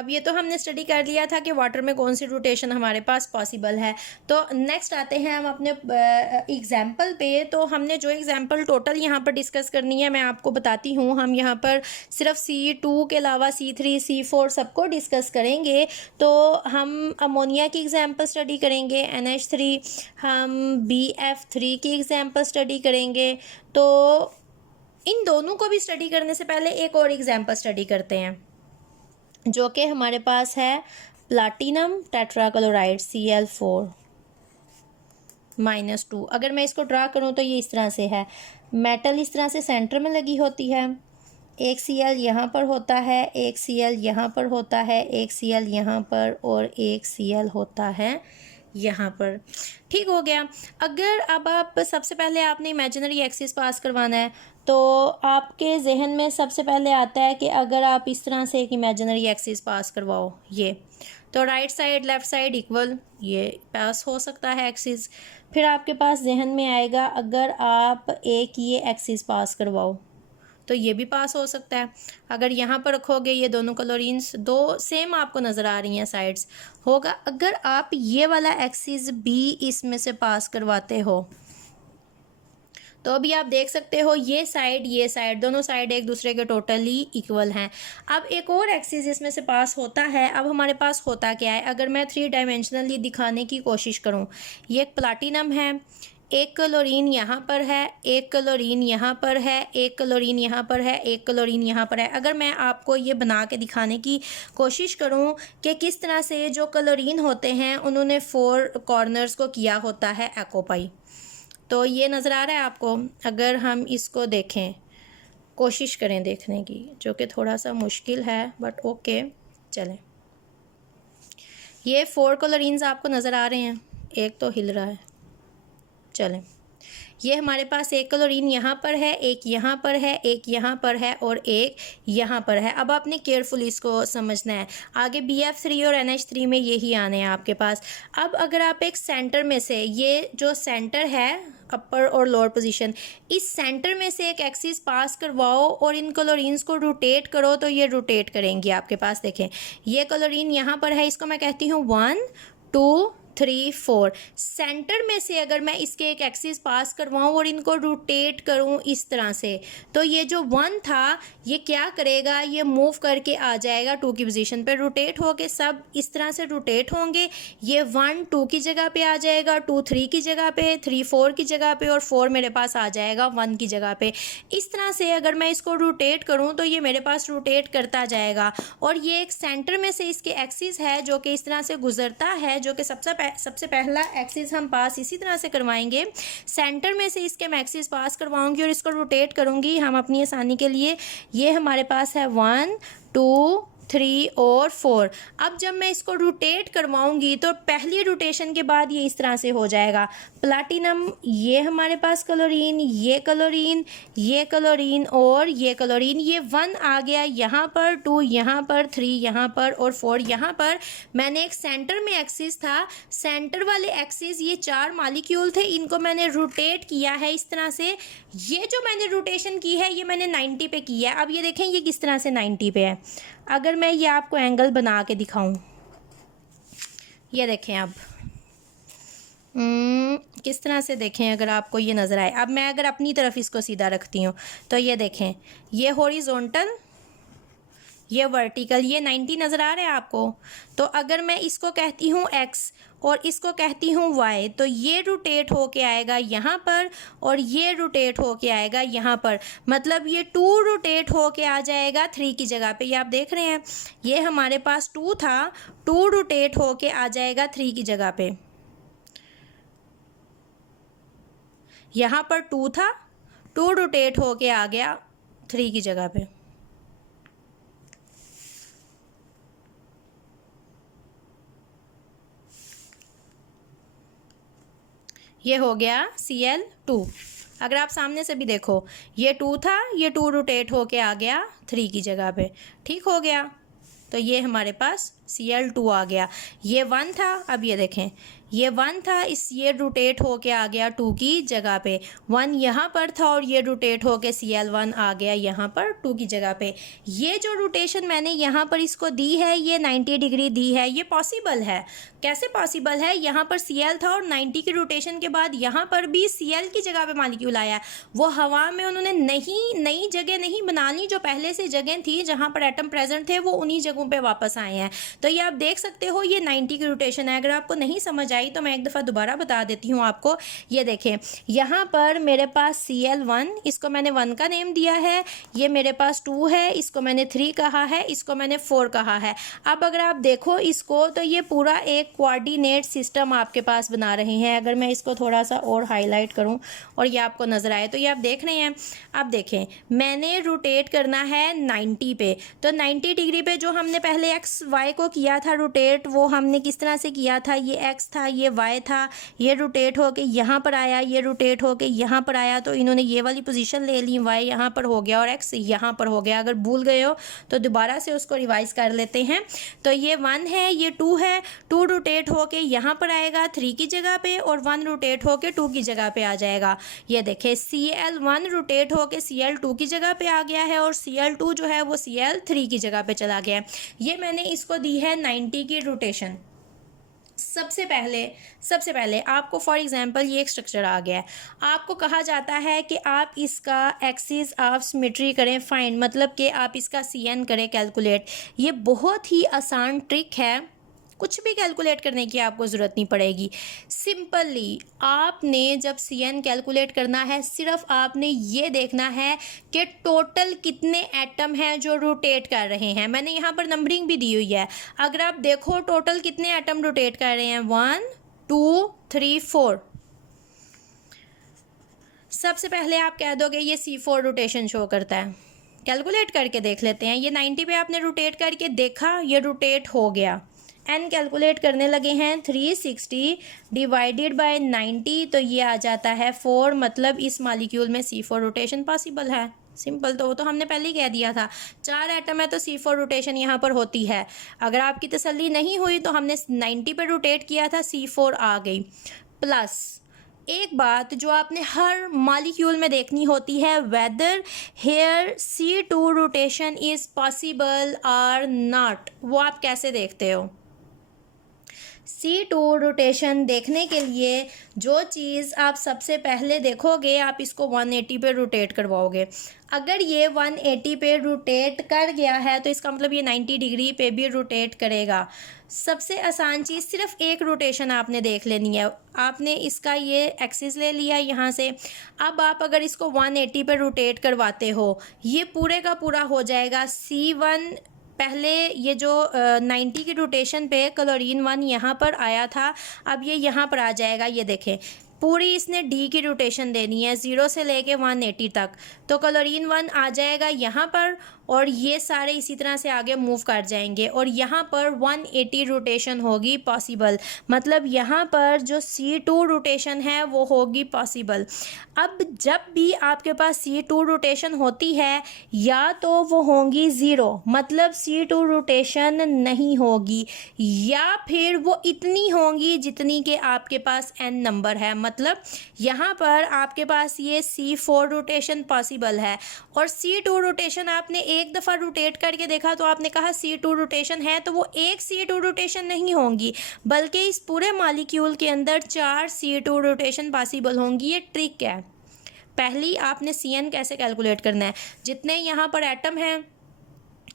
अब ये तो हमने स्टडी कर लिया था कि वाटर में कौन सी रोटेशन हमारे पास पॉसिबल है। तो नेक्स्ट आते हैं हम अपने एग्जाम्पल पे। तो हमने जो एग्जाम्पल टोटल यहाँ पर डिस्कस करनी है मैं आपको बताती हूँ। हम यहाँ पर सिर्फ C2 के अलावा C3 C4 सबको डिस्कस करेंगे। तो हम अमोनिया की एग्जाम्पल स्टडी करेंगे NH3, हम BF3 की एग्जाम्पल स्टडी करेंगे। तो इन दोनों को भी स्टडी करने से पहले एक और एग्जाम्पल स्टडी करते हैं जो कि हमारे पास है प्लाटिनम टेट्राक्लोराइड Cl4 -2। अगर मैं इसको ड्रा करूं तो ये इस तरह से है। मेटल इस तरह से सेंटर में लगी होती है, एक Cl यहाँ पर होता है, एक Cl यहाँ पर होता है, एक Cl यहाँ पर और एक Cl होता है यहाँ पर। ठीक हो गया। अगर अब आप सबसे पहले आपने इमेजिनरी एक्सिस पास करवाना है तो आपके जहन में सबसे पहले आता है कि अगर आप इस तरह से एक इमेजिनरी एक्सिस पास करवाओ ये, तो right side left side equal ये पास हो सकता है एक्सिस। फिर आपके पास जहन में आएगा अगर आप एक ये एक्सिस पास करवाओ तो ये भी पास हो सकता है। अगर यहाँ पर रखोगे ये दोनों क्लोरीन्स दो सेम आपको नज़र आ रही हैं साइड्स होगा। अगर आप ये वाला एक्सिस भी इसमें से पास करवाते हो तो अभी आप देख सकते हो ये साइड दोनों साइड एक दूसरे के टोटली इक्वल हैं। अब एक और एक्सिस इसमें से पास होता है। अब हमारे पास होता क्या है, अगर मैं 3 डायमेंशनली दिखाने की कोशिश करूं, ये एक प्लाटिनम है, एक क्लोरीन यहाँ पर है, एक क्लोरीन यहाँ पर है, एक क्लोरीन यहाँ पर है, एक क्लोरीन यहाँ पर है। अगर मैं आपको ये बना के दिखाने की कोशिश करूँ कि किस तरह से जो क्लोरीन होते हैं उन्होंने 4 कॉर्नर्स को किया होता है एक्ोपाई, तो ये नज़र आ रहा है आपको। अगर हम इसको देखें, कोशिश करें देखने की, जो कि थोड़ा सा मुश्किल है बट ओके चलें। ये 4 क्लोरीन्स आपको नज़र आ रहे हैं, एक तो हिल रहा है, चलें। ये हमारे पास एक क्लोरीन यहाँ पर है, एक यहाँ पर है, एक यहाँ पर है और एक यहाँ पर है। अब आपने केयरफुल इसको समझना है। आगे BF3 और NH3 में यही आने हैं आपके पास। अब अगर आप एक सेंटर में से, ये जो सेंटर है अपर और लोअर पोजीशन, इस सेंटर में से एक एक्सिस पास करवाओ और इन क्लोरीन्स को रोटेट करो तो ये रोटेट करेंगी आपके पास। देखें ये क्लोरीन यहाँ पर है, इसको मैं कहती हूँ 1 2 3 4। सेंटर में से अगर मैं इसके एक एक्सिस पास करवाऊँ और इनको रोटेट करूँ इस तरह से, तो ये जो 1 था ये क्या करेगा, ये मूव करके आ जाएगा 2 की पोजीशन पे। रोटेट होके सब इस तरह से रोटेट होंगे। ये 1 2 की जगह पे आ जाएगा, 2 3 की जगह पे, 3 4 की जगह पे और 4 मेरे पास आ जाएगा 1 की जगह पे। इस तरह से अगर मैं इसको रोटेट करूँ तो ये मेरे पास रोटेट करता जाएगा। और ये एक सेंटर में से इसके एक्सिस है जो कि इस तरह से गुजरता है, जो कि सबसे पहला एक्सिस हम पास इसी तरह से करवाएंगे। सेंटर में से इसके मैं एक्सिस पास करवाऊंगी और इसको रोटेट करूंगी हम अपनी आसानी के लिए। ये हमारे पास है 1 2 3 और 4। अब जब मैं इसको रोटेट करवाऊंगी तो पहली रोटेशन के बाद ये इस तरह से हो जाएगा। प्लाटिनम, ये हमारे पास क्लोरीन, ये क्लोरीन, ये क्लोरीन और ये क्लोरीन। ये 1 आ गया यहाँ पर, 2 यहाँ पर, 3 यहाँ पर और 4 यहाँ पर। मैंने एक सेंटर में एक्सिस था, सेंटर वाले एक्सिस ये 4 मॉलिक्यूल थे, इनको मैंने रोटेट किया है इस तरह से। ये जो मैंने रोटेशन की है ये मैंने 90 पे की है। अब ये देखें ये किस तरह से 90 पे है। अगर मैं ये आपको एंगल बना के दिखाऊं, ये देखें अब किस तरह से, देखें अगर आपको ये नज़र आए। अब मैं अगर अपनी तरफ इसको सीधा रखती हूँ तो ये देखें, ये हॉरिजॉन्टल, ये वर्टिकल, ये 90 नज़र आ रहा है आपको। तो अगर मैं इसको कहती हूँ x और इसको कहती हूँ y, तो ये रोटेट होके आएगा यहाँ पर और ये रोटेट होके आएगा यहाँ पर। मतलब ये 2 रोटेट होके आ जाएगा 3 की जगह पे। ये आप देख रहे हैं, ये हमारे पास 2 था, 2 रोटेट होके आ जाएगा 3 की जगह पे। यहाँ पर 2 था, 2 रोटेट होके आ गया 3 की जगह पे। ये हो गया Cl2। अगर आप सामने से भी देखो, ये 2 था, ये 2 रोटेट होके आ गया 3 की जगह पे। ठीक हो गया, तो ये हमारे पास Cl2 आ गया। ये 1 था, अब ये देखें ये 1 था, ये रोटेट होके आ गया 2 की जगह पे। 1 यहाँ पर था और ये रोटेट होके Cl1 आ गया यहाँ पर 2 की जगह पे। ये जो रोटेशन मैंने यहाँ पर इसको दी है, ये 90 डिग्री दी है, ये पॉसिबल है। कैसे पॉसिबल है? यहाँ पर Cl था और 90 की रोटेशन के बाद यहाँ पर भी Cl की जगह पे मॉलिक्यूल आया है। वो हवा में उन्होंने नई जगह नहीं बना ली, जो पहले से जगह थी जहाँ पर एटम प्रेजेंट थे वो उन्हीं जगहों पे वापस आए हैं। तो ये आप देख सकते हो, ये 90 की रोटेशन है। अगर आपको नहीं समझ आई तो मैं एक दफ़ा दोबारा बता देती हूँ आपको। ये देखें, यहाँ पर मेरे पास Cl1, इसको मैंने 1 का नेम दिया है, ये मेरे पास 2 है, इसको मैंने 3 कहा है, इसको मैंने 4 कहा है। अब अगर आप देखो इसको, तो ये पूरा एक कोऑर्डिनेट सिस्टम आपके पास बना रहे हैं। अगर मैं इसको थोड़ा सा और हाईलाइट करूं और ये आपको नज़र आए, तो ये आप देख रहे हैं। अब देखें, मैंने रोटेट करना है 90 पे, तो 90 डिग्री पे जो हमने पहले एक्स वाई को किया था रोटेट, वो हमने किस तरह से किया था? ये एक्स था, ये वाई था, ये रोटेट होके यहाँ पर आया, ये रोटेट होके यहाँ पर आया, तो इन्होंने ये वाली पोजीशन ले ली, वाई यहाँ पर हो गया और एक्स यहाँ पर हो गया। अगर भूल गए हो तो दोबारा से उसको रिवाइज कर लेते हैं। तो ये 1 है, ये 2 है, 2 रोटेट होके यहाँ पर आएगा 3 की जगह पे और 1 रोटेट होके 2 की जगह पे आ जाएगा। ये देखें, Cl1 रोटेट होके Cl2 की जगह पे आ गया है और Cl2 जो है वो Cl3 की जगह पे चला गया है। ये मैंने इसको दी है 90 की रोटेशन। सबसे पहले आपको फॉर एग्जांपल ये एक स्ट्रक्चर आ गया है, आपको कहा जाता है कि आप इसका एक्सिस ऑफ सिमेट्री करें फाइंड, मतलब कि आप इसका CN करें कैलकुलेट। ये बहुत ही आसान ट्रिक है, कुछ भी कैलकुलेट करने की आपको ज़रूरत नहीं पड़ेगी। सिंपली आपने जब CN कैलकुलेट करना है, सिर्फ आपने ये देखना है कि टोटल कितने एटम हैं जो रोटेट कर रहे हैं। मैंने यहाँ पर नंबरिंग भी दी हुई है। अगर आप देखो टोटल कितने एटम रोटेट कर रहे हैं, 1 2 3 4। सबसे पहले आप कह दोगे ये C4 रोटेशन शो करता है। कैलकुलेट करके देख लेते हैं। ये 90 पे आपने रोटेट करके देखा, ये रोटेट हो गया। एन कैलकुलेट करने लगे हैं, 360 डिवाइडेड बाय 90, तो ये आ जाता है 4। मतलब इस मॉलिक्यूल में C4 रोटेशन पॉसिबल है। सिंपल, तो वो तो हमने पहले ही कह दिया था। 4 एटम है तो C4 रोटेशन यहाँ पर होती है। अगर आपकी तसल्ली नहीं हुई तो हमने 90 पे रोटेट किया था, C4 आ गई। प्लस एक बात जो आपने हर मॉलिक्यूल में देखनी होती है, whether here C2 rotation is possible और नॉट। वो आप कैसे देखते हो? C2 रोटेशन देखने के लिए जो चीज़ आप सबसे पहले देखोगे, आप इसको 180 पे रोटेट करवाओगे। अगर ये 180 पे रोटेट कर गया है तो इसका मतलब ये 90 डिग्री पे भी रोटेट करेगा। सबसे आसान चीज़, सिर्फ एक रोटेशन आपने देख लेनी है। आपने इसका ये एक्सिस ले लिया यहाँ से। अब आप अगर इसको 180 पे रोटेट करवाते हो, ये पूरे का पूरा हो जाएगा। C1 पहले ये जो 90 की रोटेशन पे क्लोरीन 1 यहाँ पर आया था, अब ये यहाँ पर आ जाएगा। ये देखें, पूरी इसने D की रोटेशन देनी है 0 से लेके 180 तक, तो क्लोरीन 1 आ जाएगा यहाँ पर और ये सारे इसी तरह से आगे मूव कर जाएंगे और यहाँ पर 180 रोटेशन होगी पॉसिबल। मतलब यहाँ पर जो C2 रोटेशन है वो होगी पॉसिबल। अब जब भी आपके पास C2 रोटेशन होती है, या तो वो होंगी 0, मतलब C2 रोटेशन नहीं होगी, या फिर वो इतनी होंगी जितनी के आपके पास n नंबर है। मतलब यहाँ पर आपके पास ये C4 रोटेशन पॉसिबल है और C2 रोटेशन आपने एक दफ़ा रोटेट करके देखा तो आपने कहा C2 रोटेशन है, तो वो एक C2 रोटेशन नहीं होंगी, बल्कि इस पूरे मॉलिक्यूल के अंदर 4 C2 रोटेशन पॉसिबल होंगी। ये ट्रिक है। पहली आपने CN कैसे कैलकुलेट करना है, जितने यहाँ पर एटम हैं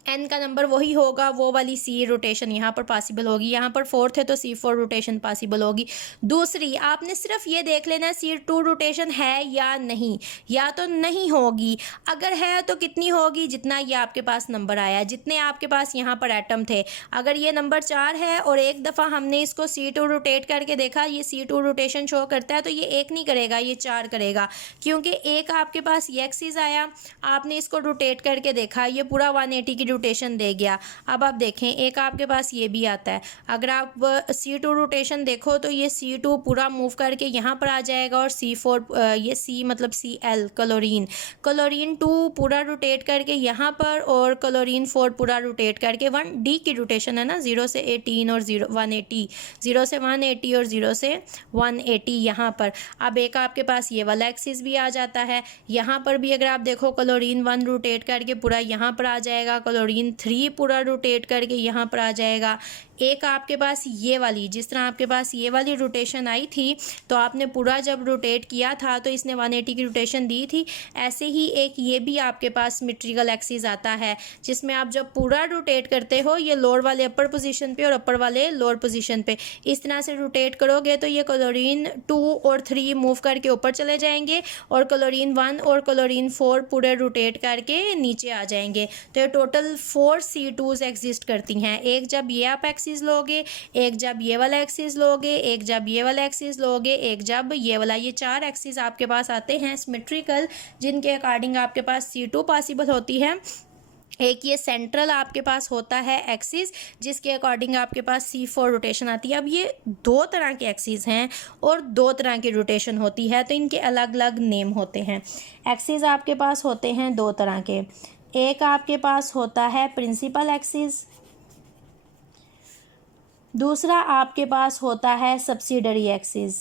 n का नंबर वही होगा, वो वाली C रोटेशन यहाँ पर पॉसिबल होगी। यहाँ पर 4th है तो C4 रोटेशन पॉसिबल होगी। दूसरी, आपने सिर्फ ये देख लेना है C2 रोटेशन है या नहीं, या तो नहीं होगी। अगर है तो कितनी होगी, जितना ये आपके पास नंबर आया, जितने आपके पास यहाँ पर एटम थे। अगर ये नंबर 4 है और एक दफ़ा हमने इसको C2 रोटेट करके देखा, ये C2 रोटेशन शो करता है, तो ये 1 नहीं करेगा, ये 4 करेगा, क्योंकि एक आपके पास ये एक्सिस आया, आपने इसको रोटेट करके देखा, ये पूरा 180 की रोटेशन दे गया। अब आप देखें एक आपके पास ये भी आता है, अगर आप C2 रोटेशन देखो तो ये C2 पूरा मूव करके यहाँ पर आ जाएगा और C4 ये C मतलब Cl क्लोरीन, क्लोरीन 2 पूरा रोटेट करके यहाँ पर और क्लोरीन 4 पूरा रोटेट करके 1D की रोटेशन है ना, 0 से 18 और 180, 0 से 180 और 0 से 180 यहाँ पर। अब एक आपके पास ये वाला एक्सिस भी आ जाता है, यहाँ पर भी अगर आप देखो क्लोरीन 1 रोटेट करके पूरा यहाँ पर आ जाएगा, क्लोरीन 3 पूरा रोटेट करके यहाँ पर आ जाएगा। एक आपके पास ये वाली, जिस तरह आपके पास ये वाली रोटेशन आई थी तो आपने पूरा जब रोटेट किया था तो इसने 180 की रोटेशन दी थी, ऐसे ही एक ये भी आपके पास सिमेट्रिकल एक्सिस आता है जिसमें आप जब पूरा रोटेट करते हो ये लोअर वाले अपर पोजीशन पे और अपर वाले लोअर पोजीशन पे इस तरह से रोटेट करोगे तो ये क्लोरीन 2 और 3 मूव करके ऊपर चले जाएंगे और क्लोरीन 1 और क्लोरीन 4 पूरे रोटेट करके नीचे आ जाएंगे। तो ये टोटल 4 C2s एग्जिस्ट करती हैं, एक जब ये आप एक्सिस लोगे, एक जब ये वाला एक्सिस लोगे, एक जब ये वाला एक्सिस लोगे, एक जब ये वाला, ये 4 एक्सिस आपके पास आते हैं सिमेट्रिकल, जिनके अकॉर्डिंग आपके पास C2 पॉसिबल होती है। एक ये सेंट्रल आपके पास होता है एक्सिस जिसके अकॉर्डिंग आपके पास C4 रोटेशन आती है। अब ये 2 तरह के एक्सिस हैं और 2 तरह की रोटेशन होती है तो इनके अलग अलग नेम होते हैं। एक्सिस आपके पास होते हैं 2 तरह के, एक आपके पास होता है प्रिंसिपल एक्सिस, दूसरा आपके पास होता है सब्सिडरी एक्सिस।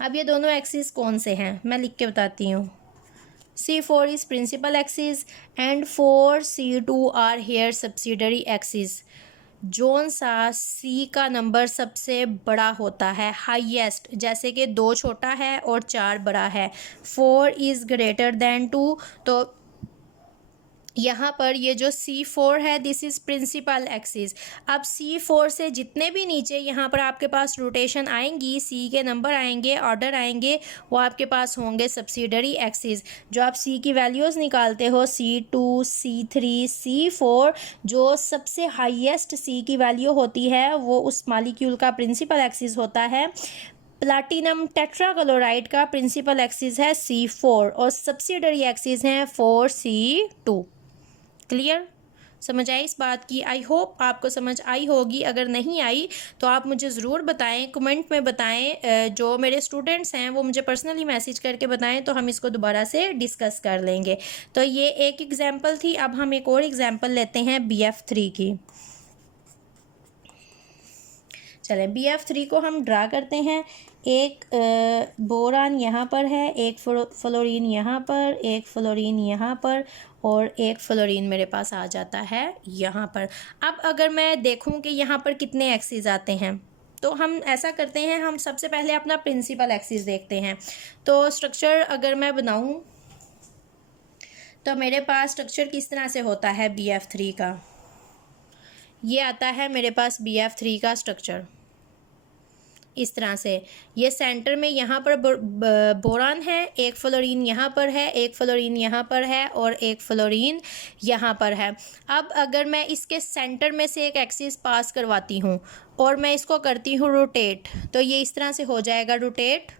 अब ये दोनों एक्सिस कौन से हैं मैं लिख के बताती हूँ। C4 is principal axis and 4 C2 are here subsidiary axis। Zone सा C का नंबर सबसे बड़ा होता है हाईएस्ट, जैसे कि 2 छोटा है और 4 बड़ा है, 4 इज़ ग्रेटर दैन 2, तो यहाँ पर ये जो C4 है दिस इज़ प्रिंसिपल एक्सिस। अब C4 से जितने भी नीचे यहाँ पर आपके पास रोटेशन आएंगी, C के नंबर आएंगे, ऑर्डर आएंगे, वो आपके पास होंगे सब्सिडरी एक्सिस। जो आप C की वैल्यूज़ निकालते हो C2, C3, C4, जो सबसे हाईएस्ट C की वैल्यू होती है वो उस मॉलिक्यूल का प्रिंसिपल एक्सिस होता है। प्लैटिनम टेट्राक्लोराइड का प्रिंसिपल एक्सिस है C4 और सब्सिडरी एक्सिस हैं 4C2। क्लियर, समझ आई इस बात की? आई होप आपको समझ आई होगी। अगर नहीं आई तो आप मुझे ज़रूर बताएं, कमेंट में बताएं। जो मेरे स्टूडेंट्स हैं वो मुझे पर्सनली मैसेज करके बताएं तो हम इसको दोबारा से डिस्कस कर लेंगे। तो ये एक एग्जांपल थी। अब हम एक और एग्जांपल लेते हैं BF3 की। चलें BF3 को हम ड्रा करते हैं। एक बोरान यहाँ पर है, एक फ्लोरीन यहाँ पर, एक फ्लोरीन यहाँ पर और एक फ्लोरीन मेरे पास आ जाता है यहाँ पर। अब अगर मैं देखूँ कि यहाँ पर कितने एक्सिस आते हैं तो हम ऐसा करते हैं, हम सबसे पहले अपना प्रिंसिपल एक्सिस देखते हैं। तो स्ट्रक्चर अगर मैं बनाऊँ तो मेरे पास स्ट्रक्चर किस तरह से होता है BF3 का, ये आता है मेरे पास BF3 का स्ट्रक्चर इस तरह से। ये सेंटर में यहाँ पर बोरान है, एक फ्लोरीन यहाँ पर है, एक फ्लोरीन यहाँ पर है और एक फ्लोरीन यहाँ पर है। अब अगर मैं इसके सेंटर में से एक एक्सिस पास करवाती हूँ और मैं इसको करती हूँ रोटेट, तो ये इस तरह से हो जाएगा रोटेट।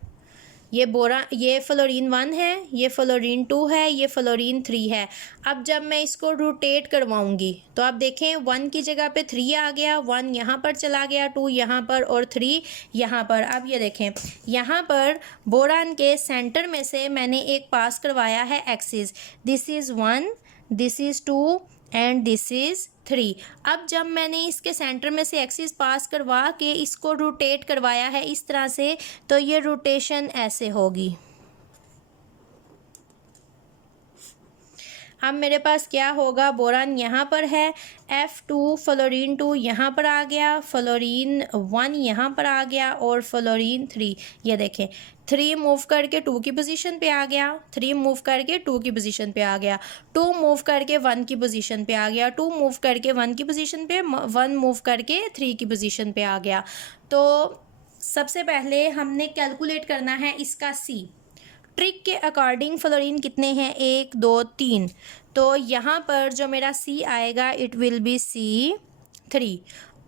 ये फ्लोरीन 1 है, ये फ्लोरीन 2 है, ये फ्लोरीन 3 है। अब जब मैं इसको रोटेट करवाऊंगी तो आप देखें 1 की जगह पे 3 आ गया, 1 यहाँ पर चला गया, 2 यहाँ पर और 3 यहाँ पर। अब ये देखें यहाँ पर बोरान के सेंटर में से मैंने एक पास करवाया है axis, this is 1, this is 2 and this is 3। अब जब मैंने इसके सेंटर में से एक्सिस पास करवा के इसको रोटेट करवाया है इस तरह से, तो ये रोटेशन ऐसे होगी। अब मेरे पास क्या होगा, बोरान यहाँ पर है, F2 फ्लोरीन 2 यहाँ पर आ गया, फ्लोरीन 1 यहाँ पर आ गया और फ्लोरीन 3, ये देखें 3 मूव करके 2 की पोजीशन पे आ गया, 3 मूव करके 2 की पोजीशन पे आ गया, 2 मूव करके 1 की पोजीशन पे आ गया, 2 मूव करके 1 की पोजीशन पे, 1 मूव करके 3 की पोजीशन पे आ गया। तो सबसे पहले हमने कैलकुलेट करना है इसका C। ट्रिक के अकॉर्डिंग फ्लोरीन कितने हैं, 1 2 3, तो यहाँ पर जो मेरा C आएगा इट विल बी C3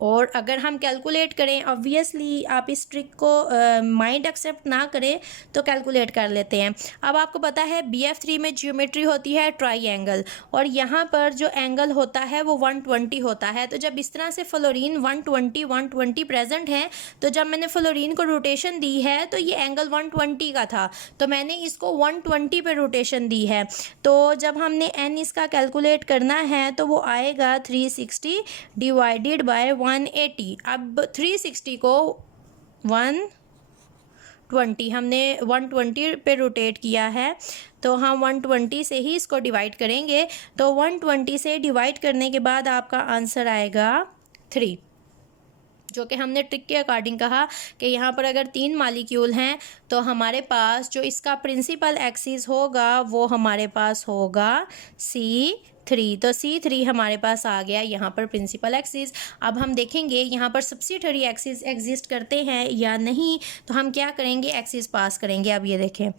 और अगर हम कैलकुलेट करें, ऑब्वियसली आप इस ट्रिक को माइंड एक्सेप्ट ना करें तो कैलकुलेट कर लेते हैं। अब आपको पता है BF3 में ज्योमेट्री होती है ट्राइंगल, और यहाँ पर जो एंगल होता है वो 120 होता है। तो जब इस तरह से फ्लोरीन 120 प्रेजेंट है, तो जब मैंने फ्लोरीन को रोटेशन दी है तो ये एंगल 120 का था, तो मैंने इसको 120 पे रोटेशन दी है। तो जब हमने n इसका कैलकुलेट करना है तो वो आएगा 360 डिवाइडेड बाय 180। अब 360 को 120 हमने 120 पे रोटेट किया है, तो हम 120 से ही इसको डिवाइड करेंगे। तो 120 से डिवाइड करने के बाद आपका आंसर आएगा 3, जो कि हमने ट्रिक के अकॉर्डिंग कहा कि यहाँ पर अगर 3 मालिक्यूल हैं तो हमारे पास जो इसका प्रिंसिपल एक्सिस होगा वो हमारे पास होगा C3। तो C3 हमारे पास आ गया यहाँ पर प्रिंसिपल एक्सिस। अब हम देखेंगे यहाँ पर सब्सिडियरी एक्सिस एग्जिस्ट करते हैं या नहीं, तो हम क्या करेंगे, एक्सिस पास करेंगे। अब ये देखें,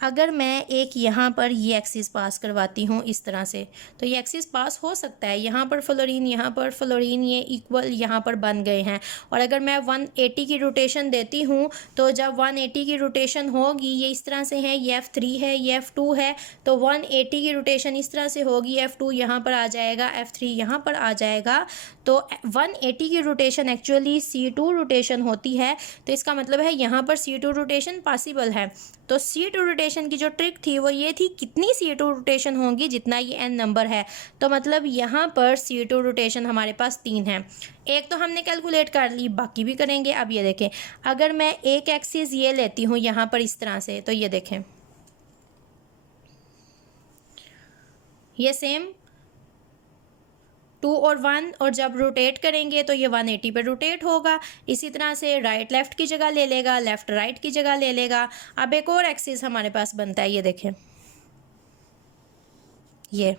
अगर मैं एक यहाँ पर ये एक्सिस पास करवाती हूँ इस तरह से, तो ये एक्सिस पास हो सकता है। यहाँ पर फ्लोरीन ये इक्वल यहाँ पर बन गए हैं। और अगर मैं 180 की रोटेशन देती हूँ तो जब 180 की रोटेशन होगी, ये इस तरह से है, ये F3 है, ये F2 है, तो 180 की रोटेशन इस तरह से होगी, F2 यहाँ पर आ जाएगा, F3 यहाँ पर आ जाएगा। तो 180 की रोटेशन एक्चुअली C2 रोटेशन होती है, तो इसका मतलब है यहाँ पर C2 रोटेशन पॉसिबल है। तो C2 रोटेशन की जो ट्रिक थी वो ये थी, कितनी C2 रोटेशन होंगी, जितना ये n नंबर है। तो मतलब यहाँ पर C2 रोटेशन हमारे पास 3 है। एक तो हमने कैलकुलेट कर ली, बाकी भी करेंगे। अब ये देखें, अगर मैं एक एक्सिस ये लेती हूँ यहाँ पर इस तरह से, तो ये देखें, ये सेम 2 और 1, और जब रोटेट करेंगे तो ये 180 पे रोटेट होगा। इसी तरह से राइट लेफ़्ट की जगह ले लेगा, लेफ़्ट राइट की जगह ले लेगा। अब एक और एक्सिस हमारे पास बनता है, ये देखें, ये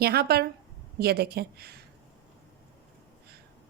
यहाँ पर, ये देखें,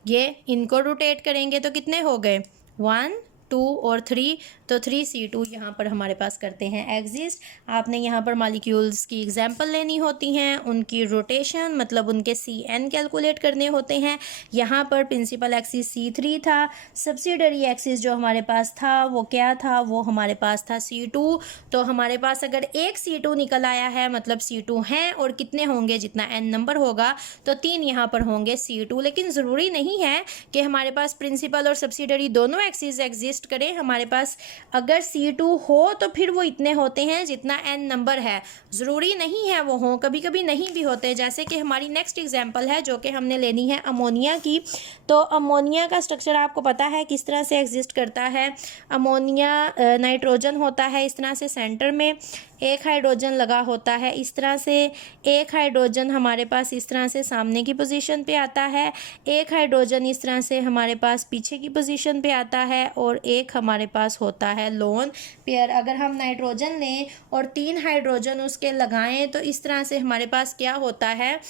ये इनको रोटेट करेंगे तो कितने हो गए, 1, 2 और 3, तो 3C2 यहाँ पर हमारे पास करते हैं एग्जिस्ट। आपने यहाँ पर मॉलिक्यूल्स की एग्जांपल लेनी होती हैं, उनकी रोटेशन मतलब उनके CN कैलकुलेट करने होते हैं। यहाँ पर प्रिंसिपल एक्सिस C3 था, सब्सिडियरी एक्सिस जो हमारे पास था वो क्या था, वो हमारे पास था C2। तो हमारे पास अगर एक C2 निकल आया है मतलब C2 हैं, और कितने होंगे, जितना n नंबर होगा, तो 3 यहाँ पर होंगे C2। लेकिन ज़रूरी नहीं है कि हमारे पास प्रिंसिपल और सब्सिडियरी दोनों एक्सिस एग्जिस्ट करें। हमारे पास अगर C2 हो तो फिर वो इतने होते हैं जितना n नंबर है, ज़रूरी नहीं है वो हो, कभी कभी नहीं भी होते। जैसे कि हमारी नेक्स्ट एग्जांपल है जो कि हमने लेनी है अमोनिया की। तो अमोनिया का स्ट्रक्चर आपको पता है किस तरह से एग्जिस्ट करता है। अमोनिया नाइट्रोजन होता है इस तरह से सेंटर में, एक हाइड्रोजन लगा होता है इस तरह से, एक हाइड्रोजन हमारे पास इस तरह से सामने की पोजीशन पे आता है, एक हाइड्रोजन इस तरह से हमारे पास पीछे की पोजीशन पे आता है, और एक हमारे पास होता है लोन पेयर। अगर हम नाइट्रोजन लें और 3 हाइड्रोजन उसके लगाएं तो इस तरह से हमारे पास क्या होता है,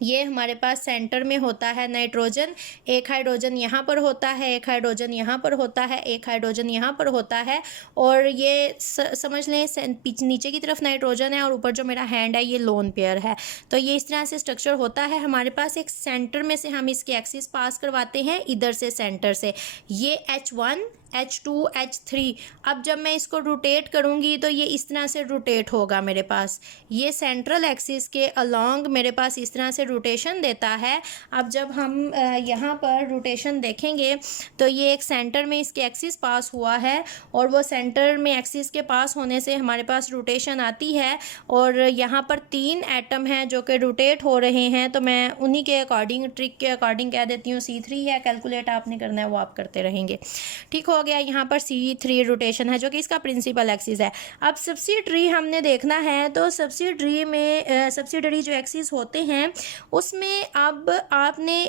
ये हमारे पास सेंटर में होता है नाइट्रोजन, एक हाइड्रोजन यहाँ पर होता है, एक हाइड्रोजन यहाँ पर होता है, एक हाइड्रोजन यहाँ पर होता है, और ये समझ लें नीचे की तरफ नाइट्रोजन है और ऊपर जो मेरा हैंड है ये लोन पेयर है। तो ये इस तरह से स्ट्रक्चर होता है हमारे पास। एक सेंटर में से हम इसके एक्सिस पास करवाते हैं, इधर से सेंटर से, ये H1 H2 H3। अब जब मैं इसको रोटेट करूँगी तो ये इस तरह से रोटेट होगा मेरे पास, ये सेंट्रल एक्सिस के अलोंग मेरे पास इस तरह से रोटेशन देता है। अब जब हम यहाँ पर रोटेशन देखेंगे तो ये एक सेंटर में इसके एक्सिस पास हुआ है, और वो सेंटर में एक्सिस के पास होने से हमारे पास रोटेशन आती है, और यहाँ पर 3 एटम हैं जो कि रोटेट हो रहे हैं। तो मैं उन्हीं के अकॉर्डिंग, ट्रिक के अकॉर्डिंग कह देती हूँ C3 है, कैलकुलेट आपने करना है वो आप करते रहेंगे। ठीक हो गया, यहाँ पर C3 रोटेशन है जो कि इसका प्रिंसिपल एक्सिस है। अब सब्सिडियरी हमने देखना है, तो सब्सिडियरी में सब्सिडियरी जो एक्सिस होते हैं उसमें अब आपने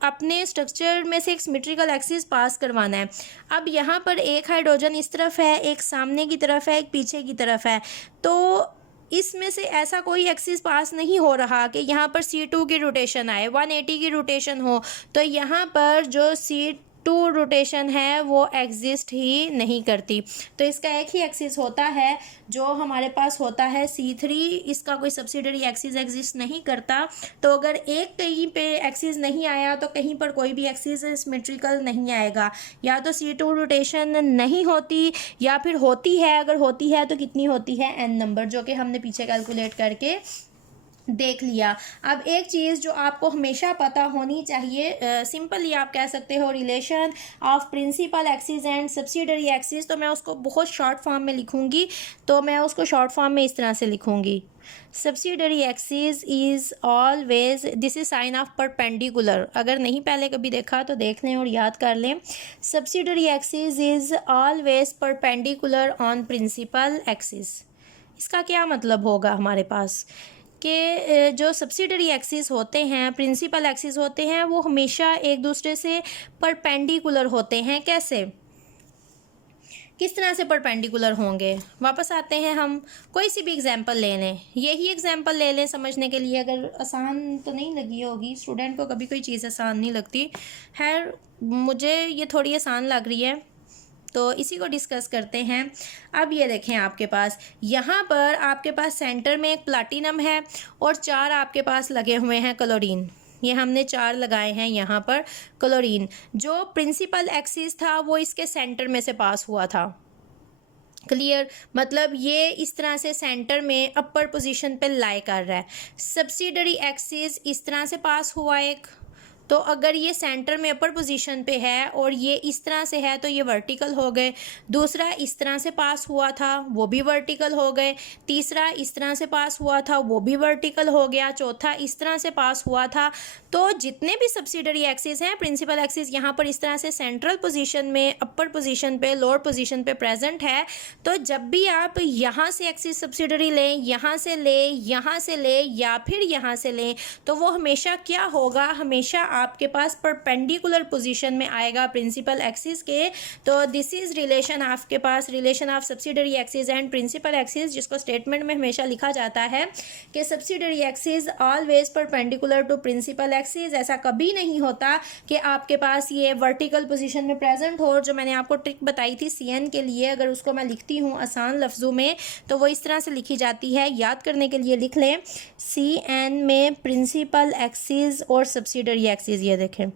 अपने स्ट्रक्चर में से एक सिमेट्रिकल एक्सिस पास करवाना है। अब यहाँ पर एक हाइड्रोजन इस तरफ है, एक सामने की तरफ है, एक पीछे की तरफ है, तो इसमें से ऐसा कोई एक्सिस पास नहीं हो रहा कि यहाँ पर C2 की रोटेशन आए, 180 की रोटेशन हो। तो यहाँ पर जो C2 टू रोटेशन है वो एग्जिस्ट ही नहीं करती। तो इसका एक ही एक्सिस होता है जो हमारे पास होता है C3, इसका कोई सब्सिडरी एक्सिस एग्जिस्ट नहीं करता। तो अगर एक कहीं पे एक्सिस नहीं आया तो कहीं पर कोई भी एक्सिस सिमेट्रिकल नहीं आएगा। या तो C2 रोटेशन नहीं होती या फिर होती है, अगर होती है तो कितनी होती है, n नंबर, जो कि हमने पीछे कैलकुलेट करके देख लिया। अब एक चीज़ जो आपको हमेशा पता होनी चाहिए, सिंपली आप कह सकते हो relation of principal axis and subsidiary axis. तो मैं उसको बहुत शॉर्ट फॉर्म में लिखूंगी, तो मैं उसको शॉर्ट फॉर्म में इस तरह से लिखूंगी, subsidiary axis is always, this is sine of perpendicular. अगर नहीं पहले कभी देखा तो देख लें और याद कर लें। Subsidiary axis is always perpendicular on principal axis. इसका क्या मतलब होगा हमारे पास कि जो सब्सिडरी एक्सिस होते हैं, प्रिंसिपल एक्सिस होते हैं, वो हमेशा एक दूसरे से परपेंडिकुलर होते हैं। कैसे, किस तरह से परपेंडिकुलर होंगे? वापस आते हैं, हम कोई सी भी एग्जांपल ले लें, यही एग्जांपल ले लें समझने के लिए। अगर आसान तो नहीं लगी होगी, स्टूडेंट को कभी कोई चीज़ आसान नहीं लगती। खैर मुझे ये थोड़ी आसान लग रही है तो इसी को डिस्कस करते हैं। अब ये देखें, आपके पास यहाँ पर आपके पास सेंटर में एक प्लाटिनम है और 4 आपके पास लगे हुए हैं क्लोरीन। ये हमने 4 लगाए हैं यहाँ पर क्लोरीन। जो प्रिंसिपल एक्सिस था वो इसके सेंटर में से पास हुआ था। क्लियर, मतलब ये इस तरह से सेंटर में अपर पोजीशन पे लाई कर रहा है। सब्सिडरी एक्सिस इस तरह से पास हुआ एक, तो अगर ये सेंटर में अपर पोजीशन पे है और ये इस तरह से है तो ये वर्टिकल हो गए। दूसरा इस तरह से पास हुआ था, वो भी वर्टिकल हो गए। तीसरा इस तरह से पास हुआ था, वो भी वर्टिकल हो गया। चौथा इस तरह से पास हुआ था। तो जितने भी सब्सिडरी एक्सिस हैं, प्रिंसिपल एक्सिस यहाँ पर इस तरह से सेंट्रल पोजीशन में, अपर पोजीशन पे, लोअर पोजीशन पे प्रेजेंट है। तो जब भी आप यहाँ से एक्सिस सब्सिडरी लें, यहाँ से लें, यहाँ से लें या फिर यहाँ से लें, तो वो हमेशा क्या होगा, हमेशा आपके पास परपेंडिकुलर पोजीशन में आएगा प्रिंसिपल एक्सिस के। तो दिस इज रिलेशन आपके पास, relation of subsidiary axis and principal axis, जिसको स्टेटमेंट में हमेशा लिखा जाता है कि subsidiary axis always perpendicular to principal axis. ऐसा कभी नहीं होता कि आपके पास ये वर्टिकल पोजीशन में प्रेजेंट हो। जो मैंने आपको ट्रिक बताई थी CN के लिए, अगर उसको मैं लिखती हूँ आसान लफ्ज़ों में तो वो इस तरह से लिखी जाती है। याद करने के लिए लिख लें, CN में प्रिंसिपल एक्सिस और सब्सिडरी एक्सिस। ये देखें,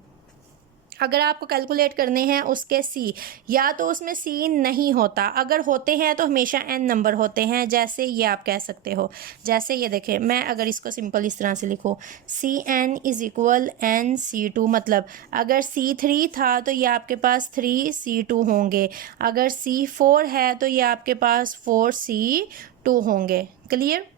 अगर आपको कैलकुलेट करने हैं उसके C, या तो उसमें C नहीं होता, अगर होते हैं तो हमेशा N नंबर होते हैं। जैसे ये आप कह सकते हो, जैसे ये देखें, मैं अगर इसको सिंपल इस तरह से लिखूँ, CN इज इक्वल NC2, मतलब अगर C3 था तो ये आपके पास 3C2 होंगे, अगर C4 है तो ये आपके पास 4C2 होंगे। क्लियर,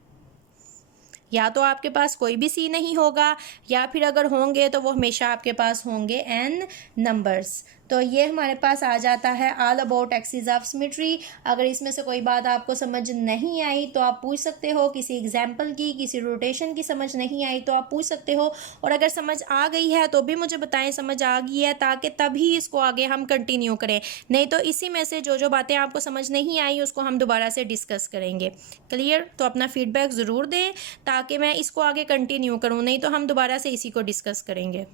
या तो आपके पास कोई भी C नहीं होगा, या फिर अगर होंगे तो वो हमेशा आपके पास होंगे N नंबर्स। तो ये हमारे पास आ जाता है all about axis of symmetry. अगर इसमें से कोई बात आपको समझ नहीं आई तो आप पूछ सकते हो, किसी एग्जाम्पल की, किसी रोटेशन की समझ नहीं आई तो आप पूछ सकते हो। और अगर समझ आ गई है तो भी मुझे बताएं समझ आ गई है, ताकि तभी इसको आगे हम कंटिन्यू करें। नहीं तो इसी में से जो जो बातें आपको समझ नहीं आई उसको हम दोबारा से डिस्कस करेंगे। क्लियर, तो अपना फीडबैक ज़रूर दें ताकि मैं इसको आगे कंटिन्यू करूँ, नहीं तो हम दोबारा से इसी को डिस्कस करेंगे।